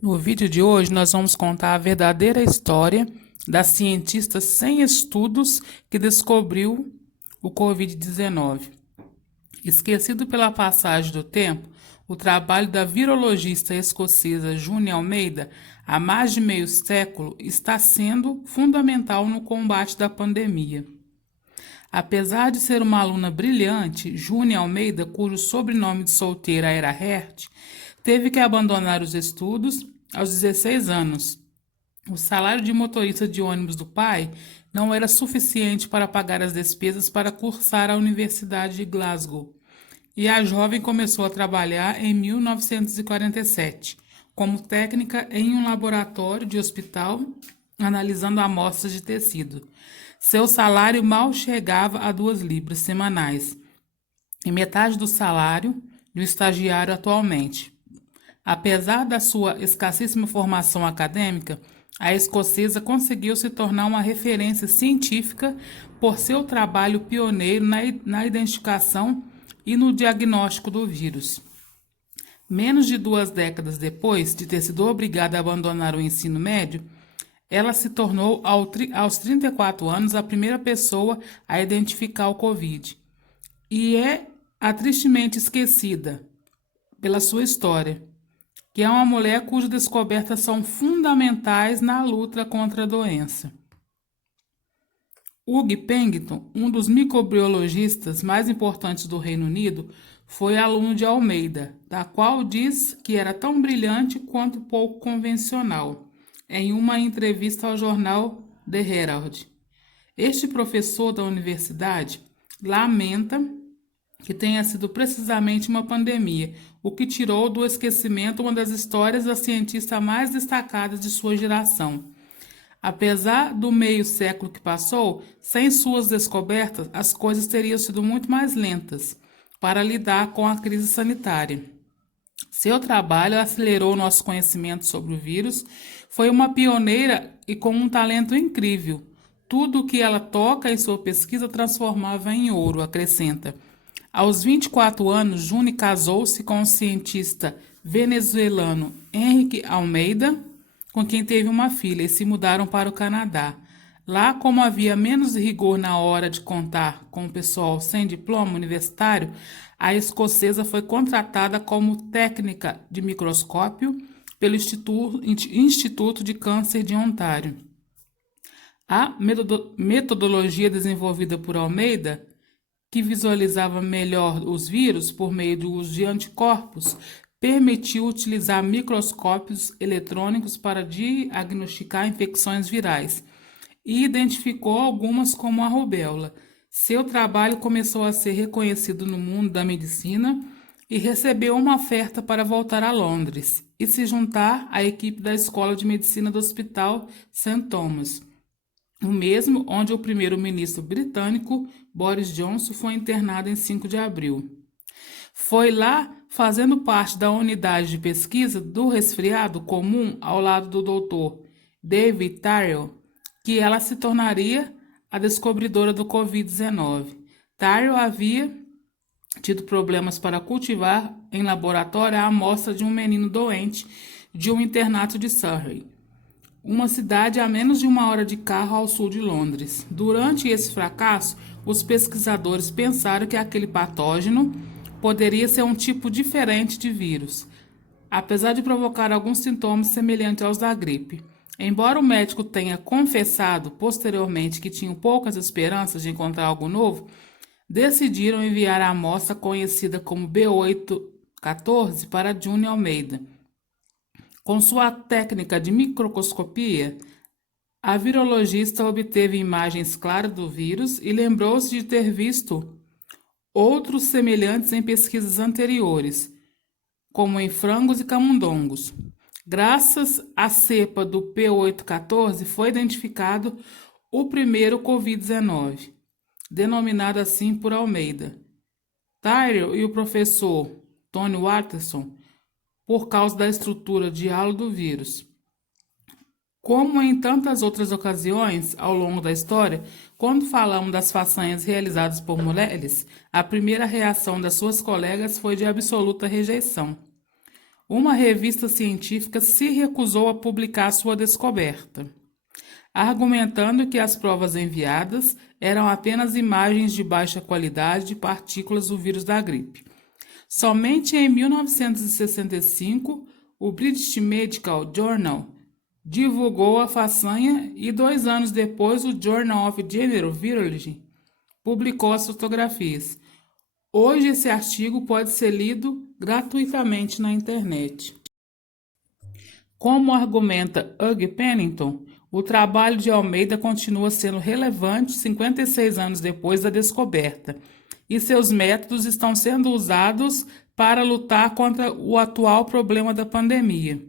No vídeo de hoje, nós vamos contar a verdadeira história da cientista sem estudos que descobriu o Covid-19. Esquecido pela passagem do tempo, o trabalho da virologista escocesa June Almeida, há mais de meio século, está sendo fundamental no combate da pandemia. Apesar de ser uma aluna brilhante, June Almeida, cujo sobrenome de solteira era Hert, teve que abandonar os estudos aos 16 anos. O salário de motorista de ônibus do pai não era suficiente para pagar as despesas para cursar a Universidade de Glasgow, e a jovem começou a trabalhar em 1947 como técnica em um laboratório de hospital, analisando amostras de tecido. Seu salário mal chegava a 2 libras semanais, e metade do salário de um estagiário atualmente. Apesar da sua escassíssima formação acadêmica, a escocesa conseguiu se tornar uma referência científica por seu trabalho pioneiro na identificação e no diagnóstico do vírus. Menos de 2 décadas depois de ter sido obrigada a abandonar o ensino médio, ela se tornou, aos 34 anos, a primeira pessoa a identificar o Covid. E é a tristemente esquecida pela sua história, que é uma mulher cujas descobertas são fundamentais na luta contra a doença. Hugh Pennington, um dos microbiologistas mais importantes do Reino Unido, foi aluno de Almeida, da qual diz que era tão brilhante quanto pouco convencional, em uma entrevista ao jornal The Herald. Este professor da universidade lamenta que tenha sido precisamente uma pandemia, o que tirou do esquecimento uma das histórias da cientista mais destacada de sua geração. Apesar do meio século que passou, sem suas descobertas, as coisas teriam sido muito mais lentas para lidar com a crise sanitária. Seu trabalho acelerou nosso conhecimento sobre o vírus, foi uma pioneira e com um talento incrível. Tudo o que ela toca em sua pesquisa transformava em ouro, acrescenta. Aos 24 anos, June casou-se com o cientista venezuelano Henrique Almeida, com quem teve uma filha, e se mudaram para o Canadá. Lá, como havia menos rigor na hora de contar com o pessoal sem diploma universitário, a escocesa foi contratada como técnica de microscópio pelo Instituto de Câncer de Ontário. A metodologia desenvolvida por Almeida, que visualizava melhor os vírus por meio do uso de anticorpos, permitiu utilizar microscópios eletrônicos para diagnosticar infecções virais e identificou algumas como a rubéola. Seu trabalho começou a ser reconhecido no mundo da medicina e recebeu uma oferta para voltar a Londres e se juntar à equipe da Escola de Medicina do Hospital St. Thomas, o mesmo onde o primeiro-ministro britânico Boris Johnson foi internado em 5 de abril. Foi lá, fazendo parte da unidade de pesquisa do resfriado comum ao lado do Dr. David Tyrrell, que ela se tornaria a descobridora do Covid-19. Tyrrell havia tido problemas para cultivar em laboratório a amostra de um menino doente de um internato de Surrey, uma cidade a menos de 1 hora de carro ao sul de Londres. Durante esse fracasso, os pesquisadores pensaram que aquele patógeno poderia ser um tipo diferente de vírus, apesar de provocar alguns sintomas semelhantes aos da gripe. Embora o médico tenha confessado posteriormente que tinham poucas esperanças de encontrar algo novo, decidiram enviar a amostra conhecida como B814 para June Almeida. Com sua técnica de microscopia, a virologista obteve imagens claras do vírus e lembrou-se de ter visto outros semelhantes em pesquisas anteriores, como em frangos e camundongos. Graças à cepa do P814 foi identificado o primeiro Covid-19, denominado assim por Almeida. Tyrrell e o professor Tony Watterson, por causa da estrutura de halo do vírus. Como em tantas outras ocasiões ao longo da história, quando falamos das façanhas realizadas por mulheres, a primeira reação das suas colegas foi de absoluta rejeição. uma revista científica se recusou a publicar sua descoberta, argumentando que as provas enviadas eram apenas imagens de baixa qualidade de partículas do vírus da gripe. Somente em 1965, o British Medical Journal divulgou a façanha e 2 anos depois o Journal of General Virology publicou as fotografias. Hoje esse artigo pode ser lido gratuitamente na internet. Como argumenta Hugh Pennington, o trabalho de Almeida continua sendo relevante 56 anos depois da descoberta, e seus métodos estão sendo usados para lutar contra o atual problema da pandemia.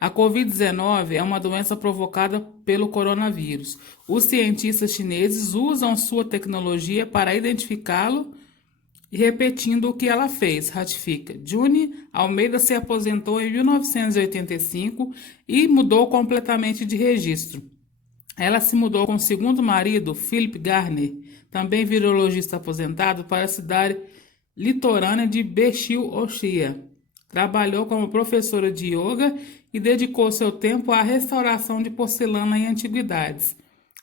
A Covid-19 é uma doença provocada pelo coronavírus. Os cientistas chineses usam sua tecnologia para identificá-lo, repetindo o que ela fez, ratifica. June Almeida se aposentou em 1985 e mudou completamente de registro. Ela se mudou com o segundo marido, Philip Garner, também virologista aposentado, para a cidade litorânea de Bechil-Oxia. Trabalhou como professora de yoga e dedicou seu tempo à restauração de porcelana e antiguidades.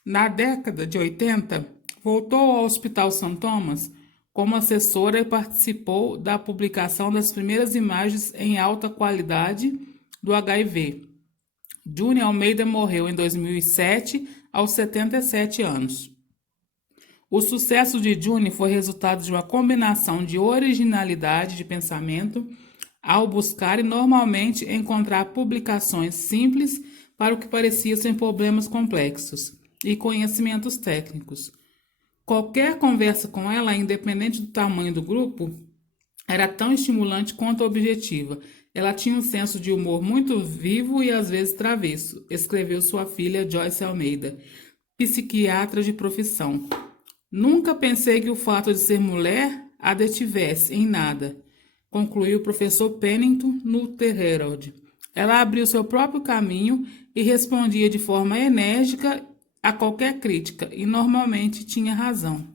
Na década de 80, voltou ao Hospital St. Thomas como assessora e participou da publicação das primeiras imagens em alta qualidade do HIV. June Almeida morreu em 2007, aos 77 anos. O sucesso de June foi resultado de uma combinação de originalidade de pensamento ao buscar e normalmente encontrar publicações simples para o que parecia ser problemas complexos e conhecimentos técnicos. Qualquer conversa com ela, independente do tamanho do grupo, era tão estimulante quanto objetiva. Ela tinha um senso de humor muito vivo e às vezes travesso, escreveu sua filha Joyce Almeida, psiquiatra de profissão. Nunca pensei que o fato de ser mulher a detivesse em nada, concluiu o professor Pennington no The Herald. Ela abriu seu próprio caminho e respondia de forma enérgica a qualquer crítica, e normalmente tinha razão.